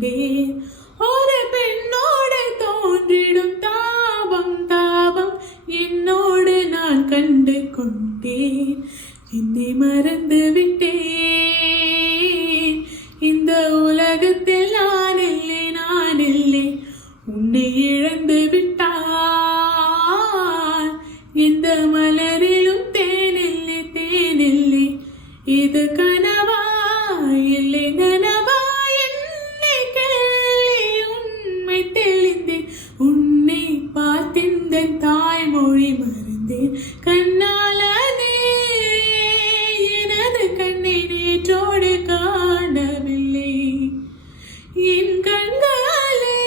கொண்டேன். ஒரு பெண்ணோடு தோன்றிடும் தாபம் தாபம் என்னோடு நான் கண்டு கொண்டேன். என்னை மறந்து விட்டேன். இந்த உலகத்தில் நான் இல்லை உன்னை இழந்து விட்டான். இந்த மலரிலும் தேனில்லை இது கனவா இல்லை நனவா என்னை கேள்வி உண்மை தெளிந்தேன். உன்னை பார்த்திந்த தாய்மொழி மறந்தேன். கண்ணாலே எனது கண்ணை நேற்றோடு காணவில்லை. என் கண்களே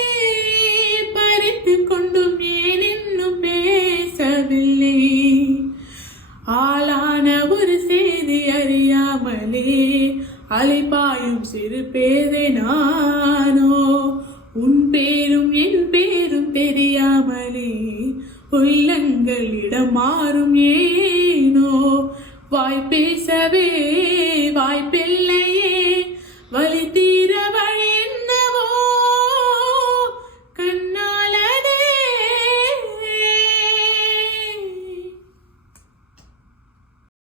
பறித்து கொண்டும் ஏன் இன்னும் பேசவில்லை. ஆளான ஒரு செய்தி அறியாமலே அலைபாயும் சிறு பேதை நானோ. உன் பேரும் என் பேரும் தெரியாமலே உள்ளங்களிடம் மாறும் ஏனோ. வாய் பேசவே வாய்ப்பில்லை